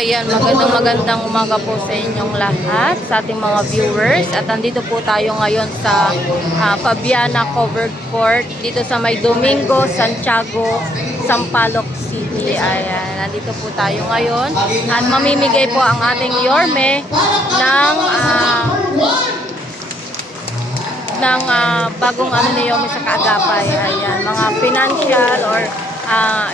Ayan, magandang umaga po sa inyong lahat, sa ating mga viewers. At nandito po tayo ngayon sa Fabiana Covered Court, dito sa may Domingo, Santiago, Sampaloc City. Ayan, nandito po tayo ngayon. At mamimigay po ang ating Yorme ng bagong ano ni Yorme sa Kaagapay. Ayan, mga financial or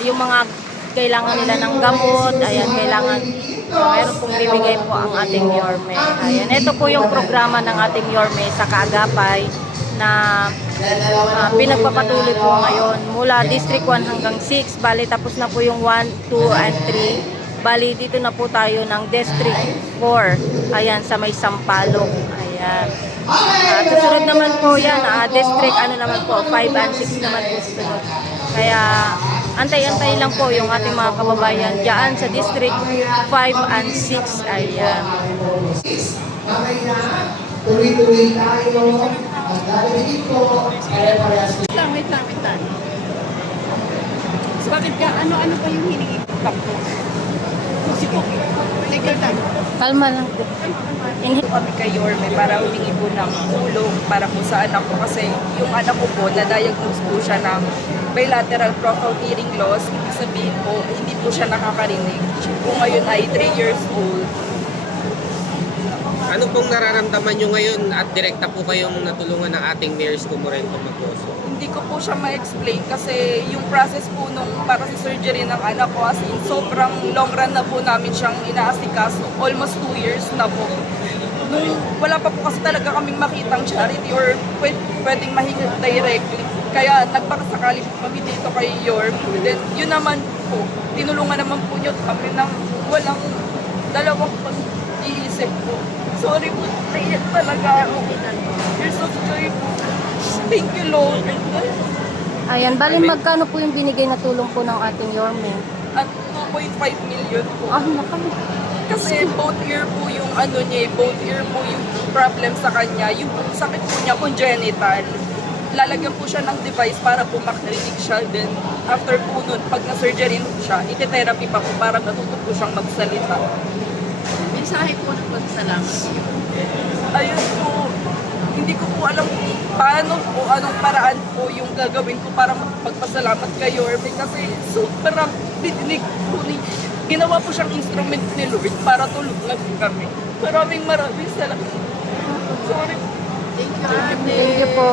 yung mga kailangan nila ng gamot, ayan, kailangan, meron pong bibigay po ang ating Yorme. Ayan, ito po yung programa ng ating Yorme sa Kaagapay na pinagpapatuloy po ngayon mula District 1 hanggang 6, bali tapos na po yung 1, 2, and 3, bali dito na po tayo ng District 4, ayan, sa may Sampaloc, ayan. Susunod naman po yan, District ano naman po, 5 and 6 naman po susunod. Kaya antay-antay lang po yung ating mga kababayan dyan sa District 5 and 6. Ayan. Tuloy-tuloy tayo. Ang lalagin ko. Wait lang. So, bakit ka? Ano pa yung hiningi ko? Sige po. Take your time. Kalma lang po. Kami kay Yorme para humingi po ng tulong para po sa anak ko kasi yung anak ko po na-diagnose po siya ng bilateral profile hearing loss. Ibig sabihin po, hindi po siya nakakarinig. Siya po ngayon ay 3 years old. Ano pong nararamdaman nyo ngayon at direkta po kayong natulungan ng ating Mayor Isko Moreno Macoso? Hindi ko po siya ma-explain kasi yung process po nung para sa surgery ng anak ko as in sobrang long run na po namin siyang inaasikaso. Almost 2 years na po. Nung wala pa po kasi talaga kaming makitang charity or pwedeng mahingi directly. Kaya nagpakasakali po kami dito kay Yorm. Then yun naman po, tinulungan naman po niyo kami ng walang dalawang pag-iisip po. Sorry po, naiyak talaga ako. Years of joy po. Thank you, Lord. Ayan, bali magkano po yung binigay na tulong po ng ating Yorme? At 2.5 million po. Nakami. Kasi both ear po yung ano niya, both ear po yung problem sa kanya. Yung sakit po niya, congenital. Lalagyan po siya ng device para po makarinig siya. Then, after po nun, pag na-surgery siya, iti-therapy pa po para matuto po siyang magsalita. Mensahe po ng pagsalamat. Ayun po, hindi ko po alam paano po, anong paraan po yung gagawin ko para magpasalamat kay Yorme kasi sobrang didinig po ni ginawa po siyang instrument ni Lord para tulungan kami. Maraming salamat. Sorry. Thank you, Ate. Thank you po.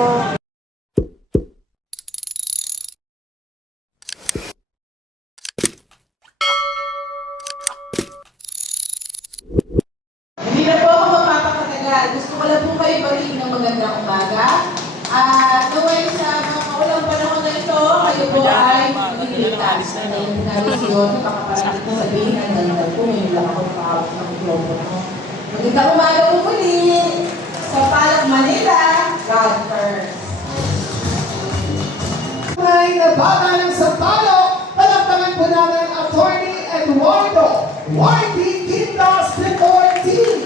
Hindi na po ako magpapakatagal. Gusto ko lang po kayo batiin ng magandang umaga. Tuway sa mga kaulang panahon na ito, kayo po ay magligtas na nais yun. Pakaparami ko sabihin ang ganda po. Ngayon lang ako nakahawak ng mikropono. Magandang umaga po muli sa Palak, Manila. God first. Ay, nabata ng Sampaloc, palakpakan po namin ang Attorney Eduardo YT Quintas de Ortiz.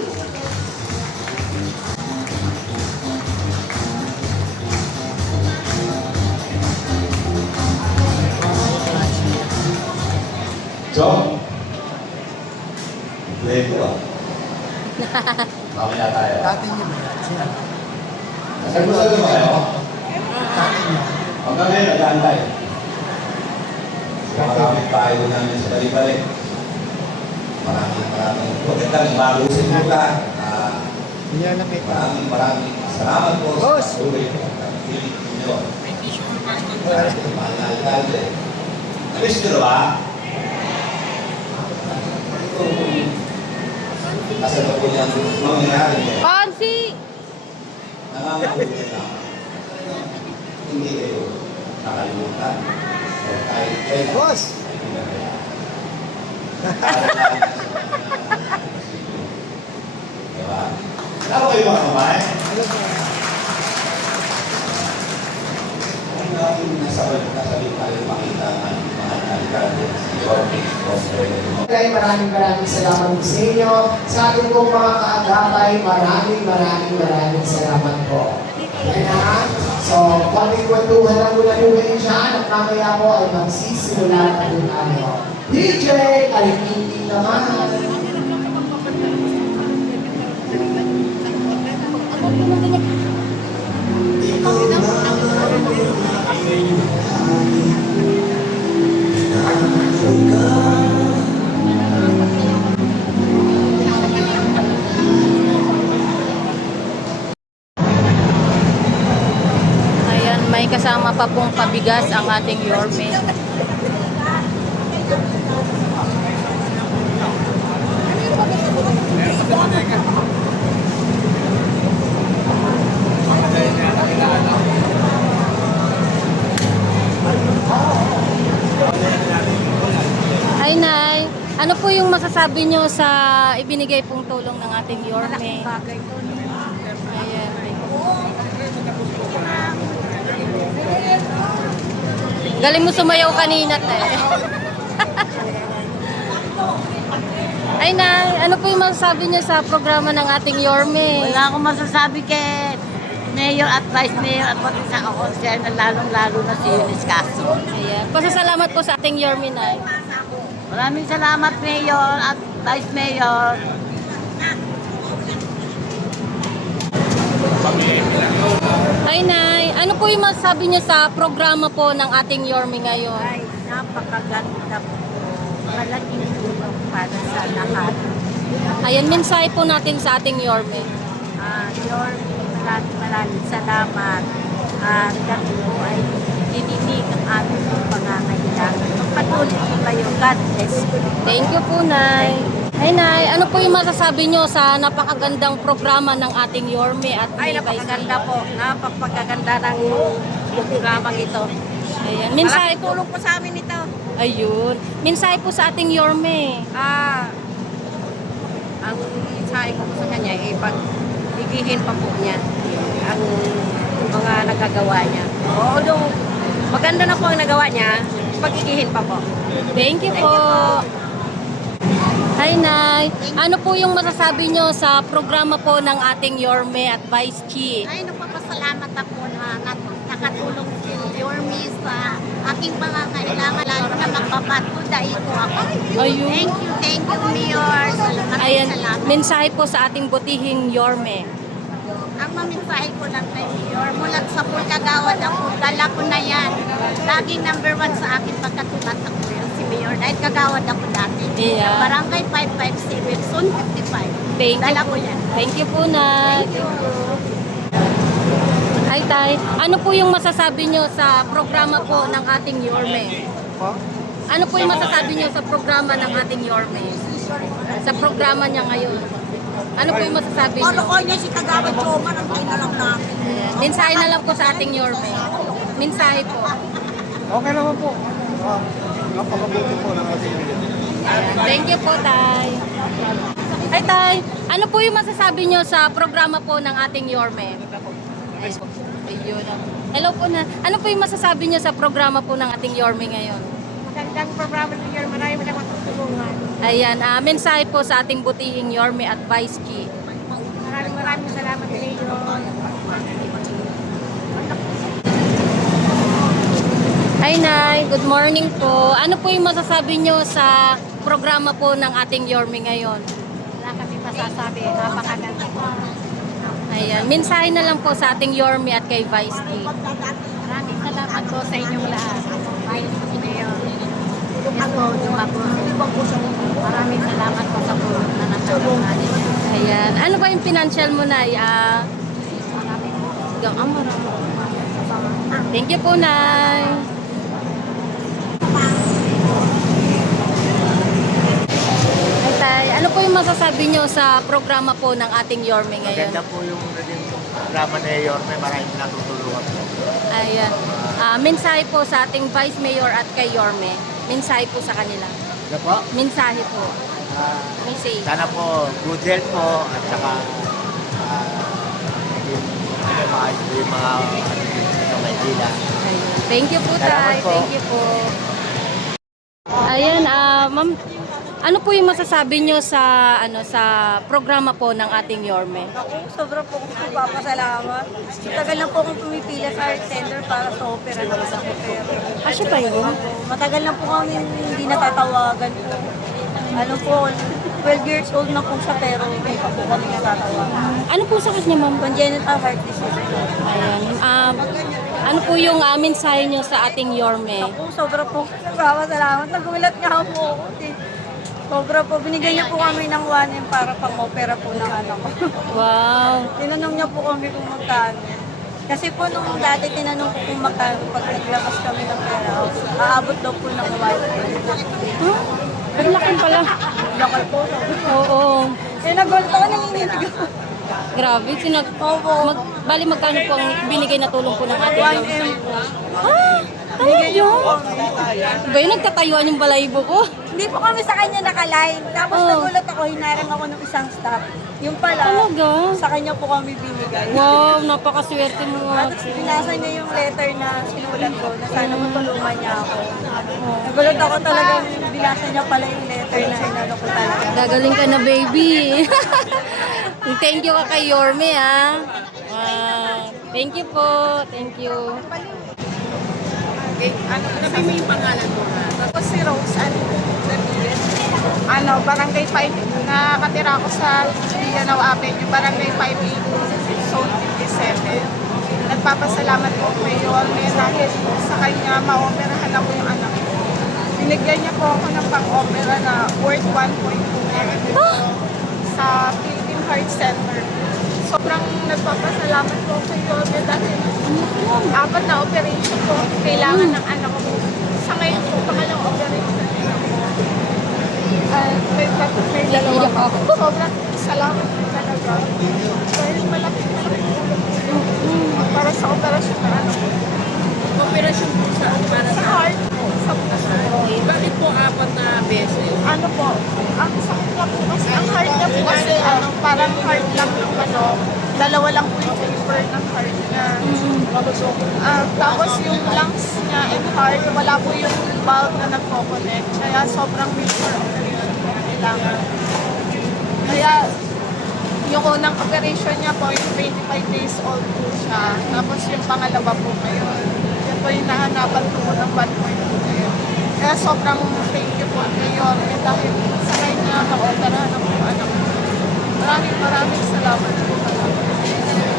John? Play ko ah. Mamaya tayo. Dati niyo ba? Nagsagusan ba kayo? Hanggang ngayon, nag-aantay. Maraming tayo namin sa balik-balik. Maraming magandang malusin mo ka. Maraming salamat po sa patuloy at pagpilit ninyo. Mahal na alkalde. Namiss nyo na ba? Kasi na po niyang mangyayari niya. Pansi! Nangangabuti na. Hindi kayo nakalimutan. O kahit kailan. Boss! Ay pinagaya. Diba? Lalo kayo mga kamay? Ang daming nasabay tayo makita ng mga alkalde. Si Jorge, Kaya maraming salamat po sa inyo. Sa ating pong mga kaagapay, maraming salamat po. Ayan na. So, konting-kwentuhan lang muna po kayo dyan at mamaya po ay magsisimula na po tayo. DJ, alikinting naman. Ayan, may kasama pa pong pabigas ang ating Yorme. Ay, Nay. Ano po yung masasabi nyo sa ibinigay pong tulong ng ating Yorme? Ayan. Galing mo sumayaw kanina, te. Ay, Nay. Ano po yung masasabi nyo sa programa ng ating Yorme? Wala akong masasabi kay Mayor at Vice Mayor at pati sa kakonsel na lalong-lalo na si Eunice Castro. Ayan. Pasasalamat po sa ating Yorme, Nay. Maraming salamat Mayor at Vice Mayor. Ay, Nay. Ano po yung masasabi nyo sa programa po ng ating Yorme ngayon? Ay, napakaganda po. Malaking tulong para sa lahat. Ayan, mensahe po natin sa ating Yorme. Yorme, maraming salamat. Kami po ay dininig ang aming pangangailangan. Patuloy po kayo. God bless you. Thank you po, Nay. Ay, Nay, ano po yung masasabi nyo sa napakagandang programa ng ating Yorme at Ay, ni Vice napakaganda po. Napakaganda ng programang ito. Ayan, mensahe Malaking po. tulong po sa amin ito. Ayun. Mensahe po sa ating Yorme. Ang mensahe ko po sa kanya ay pag-igihin pa po niya ang mga nagagawa niya. Although maganda na po ang nagawa niya, pag-igihin pa po. Thank you po. Hi, Nay. Ano po yung masasabi nyo sa programa po ng ating Yorme at Vice Chi? Ay, nagpapasalamat ako na nakatulong si Yorme sa aking pangangailangan, lalo na magpapatuday ko ako. Ayun. Thank you, Mayor. Ayan, Salamat. mensahe po sa ating butihing Yorme. Ang mamisahe ko lang kay Mayor, mula sa Pulkagawad ako, dala ko na yan. Laging number 1 sa akin pagkatulat ako yun, si Mayor. Dahil kagawad ako dati. Yeah. Barangay 557, soon 55. Thank you Dala po. ko yan. Thank you po, Nay. Ay, Tay. Ano po yung masasabi nyo sa programa po ng ating Yorme? Ano po yung masasabi nyo sa programa ng ating Yorme? Sa programa niya ngayon. Ano po yung masasabi nyo? ko niya si Kagawad Choma, ang lang namin. Ayan. Mensahe na lang po sa ating Yorme. Mensahe po. Okay naman po. Napakabuti po ng ating Ayan. Thank you po, Tay. Ay, Tay. Ano po yung masasabi nyo sa programa po ng ating Yorme? Ayun. Hello po na. Ano po yung masasabi nyo sa programa po ng ating Yorme ngayon? Magandang programa ni Mayor, marami mo naman tutulungan. Ayan, mensahe po sa ating butihing Yorme at Vice Chi. Maraming salamat sa iyo. Hi, Nay. Good morning po. Ano po yung masasabi nyo sa programa po ng ating Yorme ngayon? Wala kami masasabi, napakaganda po. Ayan, mensahe na lang po sa ating Yorme at kay Vice Chi. Maraming salamat po sa inyong lahat. Mayor. Ako, dumako. Maraming salamat po sa tulong na natanong natin. Ayan. Ano ba yung financial mo, Nay? Maraming po. Thank you po, Nay. Ay, Tay. Ano po yung masasabi nyo sa programa po ng ating Yorme ngayon? Maganda po yung naging programa ni Yorme, maraming natutulungan po. Ayan. Mensahe po sa ating Vice Mayor at kay Yorme. Mensahe po sa kanila. Ano po? Mensahe po. Message. Sana po good health po at saka maayos po yung mga sa Maynila. Ayan. Thank you po, Salamat Tay. po. Thank you po. Ayan, ma'am, ano po yung masasabi nyo sa programa po ng ating Yorme? Sobra po akong nagpapasalamat. Tagal na po akong pumipila sa heart center para sa opera ng anak ko. Pero Siya pa yun? matagal na po kami hindi natatawagan po. Ano po, 12 years old na po siya pero hindi pa po kami natatawagan. Ano po sakit niya, ma'am? Congenital heart disease po. Ayan. Ano po yung mensahe nyo sa ating Yorme? Ako, sobra po. Salamat. Nagulat nga po ako. Sobra po. Binigyan niya po kami ng 1M para pang-opera po ng anak ko. Wow. Tinanong niya po kami kung magkano. Kasi po nung dati tinanong ko kung magkano pag naglabas kami ng pera, aabot daw po ng 1M. Huh? Ang laki pala. Lakal po. Oo. Nagulat ako, nanginginig ako. Grabe. Bali magkano po ang binigay na tulong po ng ating 1M Yorme? po. Ah! Ano yun? Ba yun, nagtatayuan yung balayibo ko? Hindi po kami sa kanya nakaline. Tapos Oh. nagulat ako, hinarang ako ng isang staff. Yung pala, Talaga? sa kanya po kami binigay. Wow, napakaswerte mo. Tapos binasa niya yung letter na sinulat ko na sana matulungan niya ako. Nagulat ako talaga, binasa niya pala yung letter na inano ko talaga. Gagaling ka na, baby. Thank you ka kay Yorme, ha. Thank you po. Thank you. Sabi mo yung pangalan mo na. Ako si Rose, Barangay 5, nakatira ako sa Lianao Avenue, Barangay 5, Zone 57. Nagpapasalamat po kay Yorme dahil sa kanya maoperahan ako yung anak ko. Binigyan niya po ako ng pang-opera na worth 1.2 million sa Philippine Heart Center. Sobrang nagpapasalamat po kay Yorme dahil 4 na operation po kailangan ng anak ko. Sa ngayon po, pangalawang operation na ako. May dalawa pa. Sobrang salamat po talaga. Dahil malaki para sa operasyon na anak ko. Operasyon po para Sa heart po, sa puso. Bakit po 4 na beses? Ano po, ang sakit lang po kasi, ang heart niya po kasi, parang heart lang yung dalawa lang po yung paper ng heart niya. Tapos yung lungs niya and heart, wala po yung valve na nagko-connect. Kaya sobrang major operation po kailangan. Kaya yung unang operation niya po, yung 25 days old po siya. Tapos yung pangalawa po ngayon. Yan po yung nahanapan po ng 1.2 million. Kaya sobrang thank you po ngayon dahil sa kanya na-operahan ako anak ko. Maraming salamat po.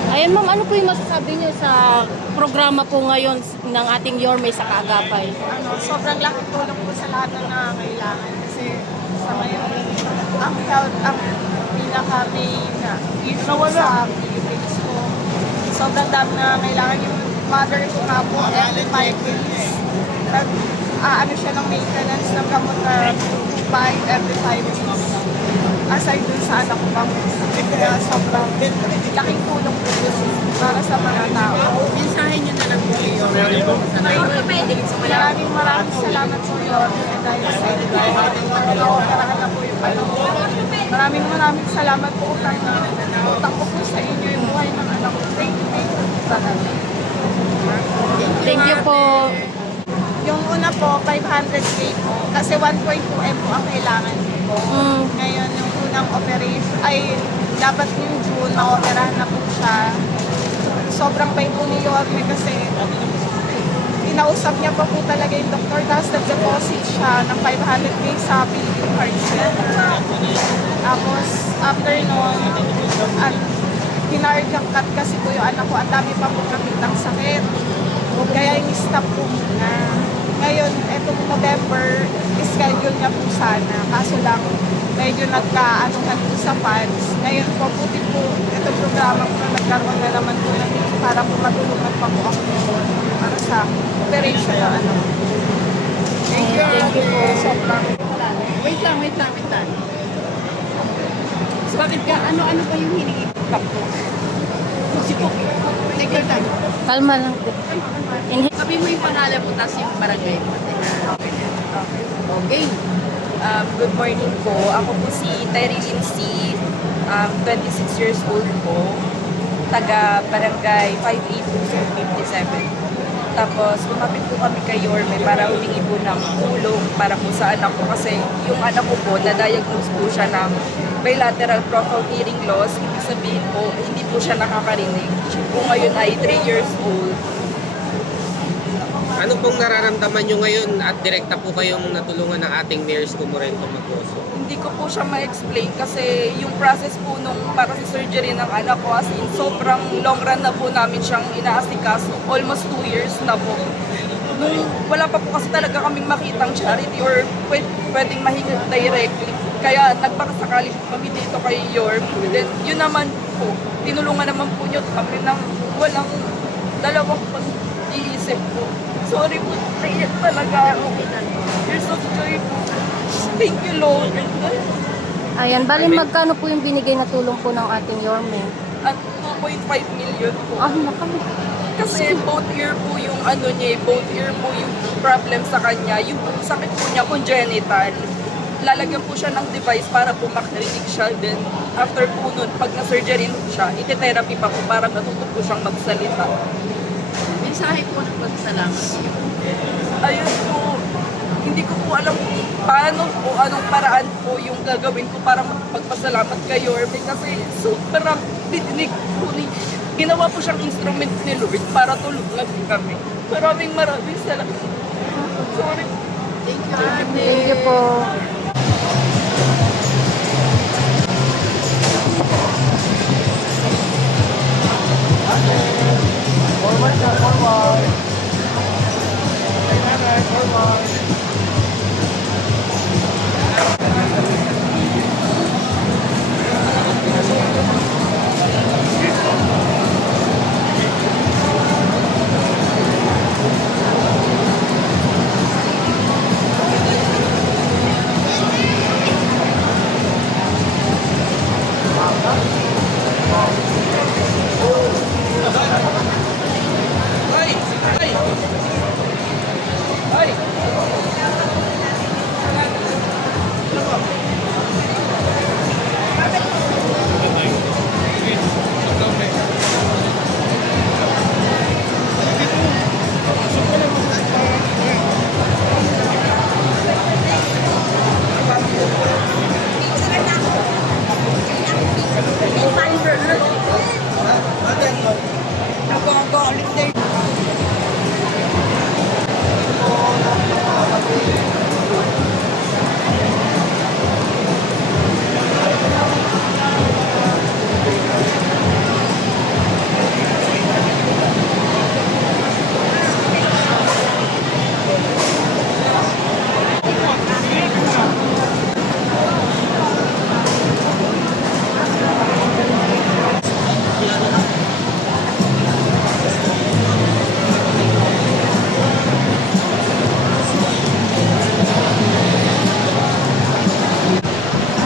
Ayan, ma'am, ano po yung masasabi niyo sa programa po ngayon ng ating Yorme sa Kaagapay? Sobrang laking tulong po sa lahat ng nangangailangan kasi sa ngayon, ang health ang pinaka-main na issue sa Philippines ko. Sobrang dami na kailangan yung mother ko nga po every 5 weeks. Ano siya ng maintenance ng gamot na buy every 5 weeks. Aside dun sa anak ko bang kaya sobrang laking tulong po para sa mga tao. Mensahe niyo na lang po kayo. Maraming salamat po yun. Dahil sa na-operahan na po yung ano. Maraming salamat po utang ko po sa inyo yung buhay ng anak ko. Thank you talaga. Thank you po. Yung una po, 500K po. Kasi 1.2M po ang kailangan ko. Ngayon, yung unang operation, ay dapat yung June, ma-operahan na po siya. Sobrang bait po ni Yorme kasi inausap niya pa po talaga yung doktor, tapos nag-deposit siya ng 500K sa Philippine Heart Center. Tapos, after nun, kinardiac cut kasi po yung anak ko, ang dami pa po nakitang sakit. Kaya in-stop po muna. Ngayon, etong November, schedule niya po sana. Kaso lang, medyo nagka-anuhan po sa funds. Ngayon po, puti po, itong programa po na nagkaroon na naman po ng para po matulungan pa po ako para sa operation na ano. Thank you. Thank you po. Sobrang. Wait lang. So, bakit ka? Ano pa yung hiningi ko? Si Poki. Take your time. Kalma lang po. Sabi mo yung pangalan mo, tapos yung barangay mo. Okay. Good morning po. Ako po si Terry Lindsay, 26 years old po. Taga Barangay 582-57. Tapos, lumapit po kami kay Yorme para humingi po ng tulong para po sa anak ko. Kasi yung anak ko po, na-diagnose po siya ng bilateral profound hearing loss. Ibig sabihin po, hindi po siya nakakarinig. Siya po ngayon ay 3 years old. Ano pong nararamdaman nyo ngayon at direkta po kayong natulungan ng ating Mayor Isko Moreno Macoso? Hindi ko po siya ma-explain kasi yung process po nung para sa surgery ng anak ko, as in sobrang long run na po namin siyang inaasikaso. Almost 2 years na po. Nung wala pa po kasi talaga kaming makitang charity or pwedeng mahingi directly. Kaya nagpakasakali po kami dito kay Yorm. Then yun naman po, tinulungan naman po niyo kami ng walang dalawang pag-iisip po. Sorry po, naiyak talaga ako. Years of joy po. Thank you, Lord. Ayan, bali magkano po yung binigay na tulong po ng ating Yorme? At 2.5 million po. Ah, nakano. Kasi both ear po yung both ear po yung problem sa kanya. Yung sakit po niya, congenital. Lalagyan po siya ng device para po makarinig siya. Then, after po nun, pag na-surgery siya, ite-therapy pa po para matuto po siyang magsalita. Mensahe po ng pagsalamat. Ayun po, hindi ko po alam kung paano po, anong paraan po yung gagawin ko para magpasalamat kay Yorme. Kasi sobrang dinig po ginawa po siyang instrument ni Lord para tulungan kami. Maraming salamat. Sorry. Thank you po.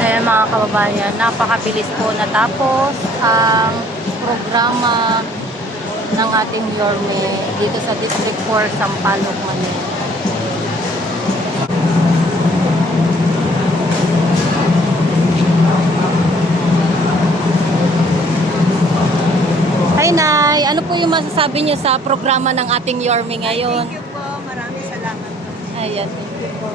Ayan mga kababayan, napakabilis po natapos ang programa ng ating Yorme dito sa District 4, Sampaloc, Manila. Hi Nay, ano po yung masasabi niyo sa programa ng ating Yorme ngayon? Thank you po. Maraming salamat po. Ayan, thank you po.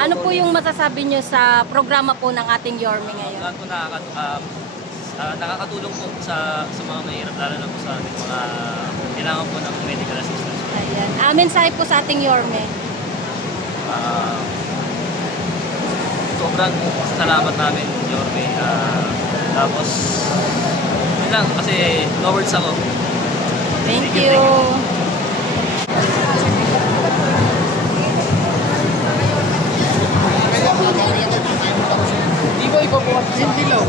Ano po yung masasabi niyo sa programa po ng ating Yorme ngayon? Lahat po nakakatulong po sa mga mahirap, lalo na po sa ating mga kailangan po ng medical assistance. Ayan. Mensahe po sa ating Yorme. Sobrang salamat namin, Yorme. Tapos, yun lang, kasi no words ako. Thank you. Di ba ipabukas yung dilaw?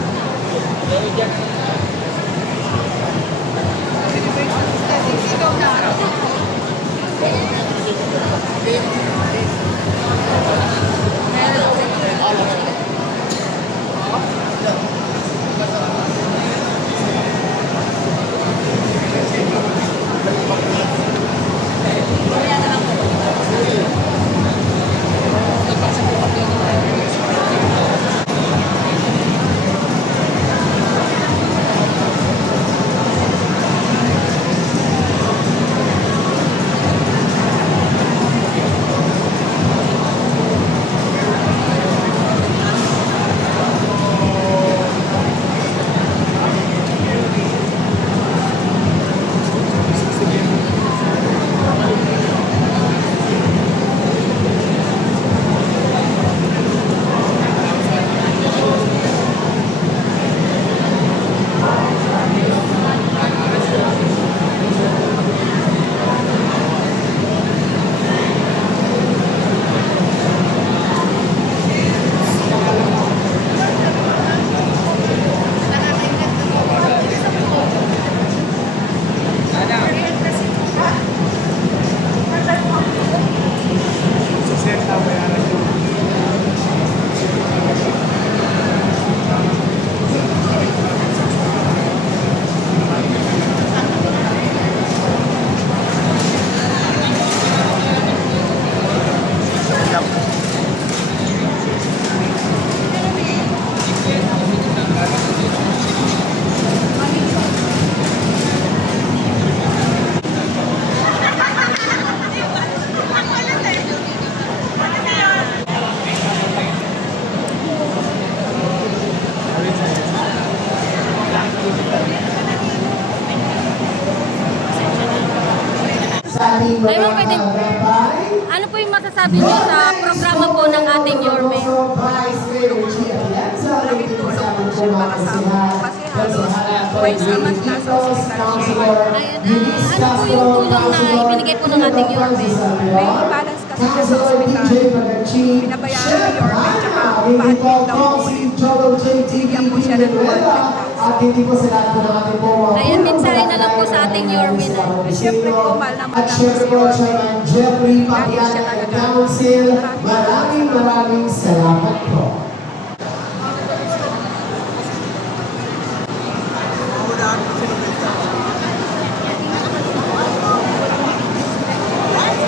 sa ating Ay, mga ma'am, pwede. gabay. Ano po yung masasabi niyo sa programa po ng ating Yorme? Vice Mayor G. Atienza, lady po sa ating po mga kasihan. twice a month nasa hospital siya. Ayun, ano po yung tulong na ibinigay po ng ating Yorme? May balance kasi siya sa hospital. Pinabayaan ni Yorme, tsaka pa-admit daw po ulit. Bigyan po siya ng 100,000. At hindi po sa lahat po ng ating po mga Ayun, mensahe na lang po sa ating Yorme na. Siyempre po, mahal na mahal At namin syempre si po, Yorme. Chairman Jeffrey Dahil siya Papiana talaga. Council, maraming salamat po.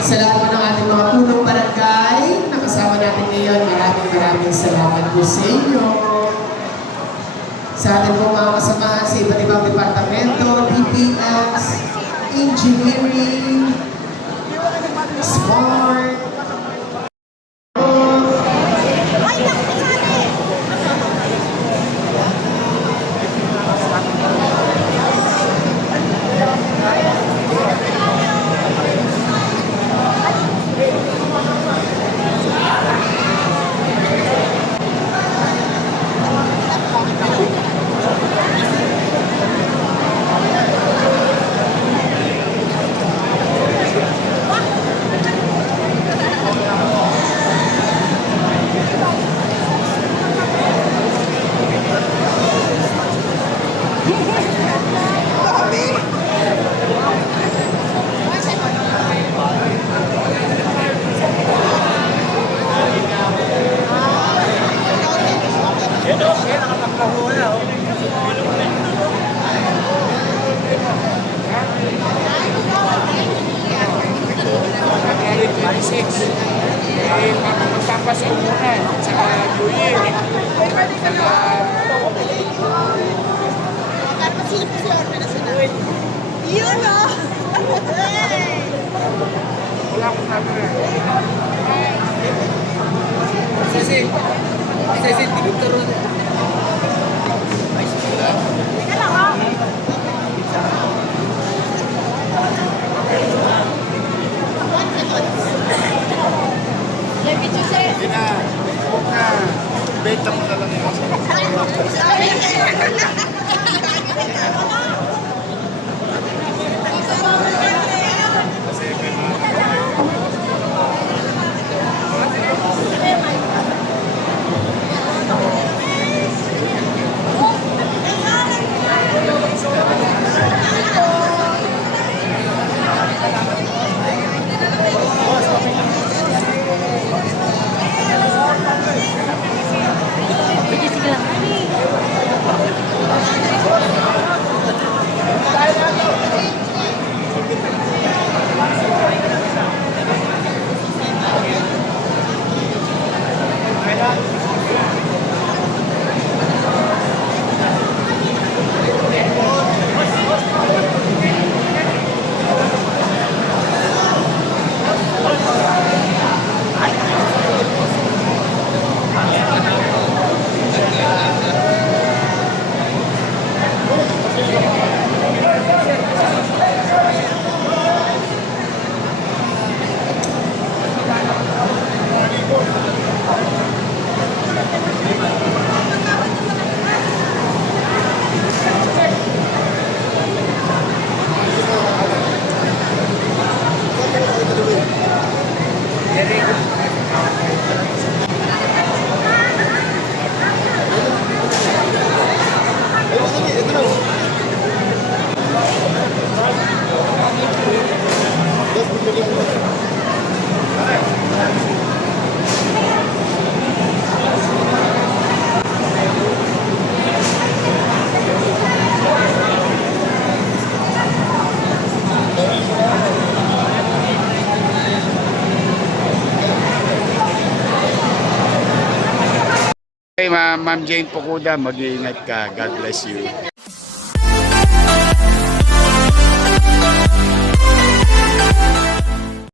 Sa lahat po ng ating mga punong barangay, nakasama natin ngayon, maraming salamat po sa inyo. Sa ating po mga kasamahan sa iba't ibang departamento, DPS, Engineering, Smart, Ma'am Jane Pokuda, mag-iingat ka. God bless you.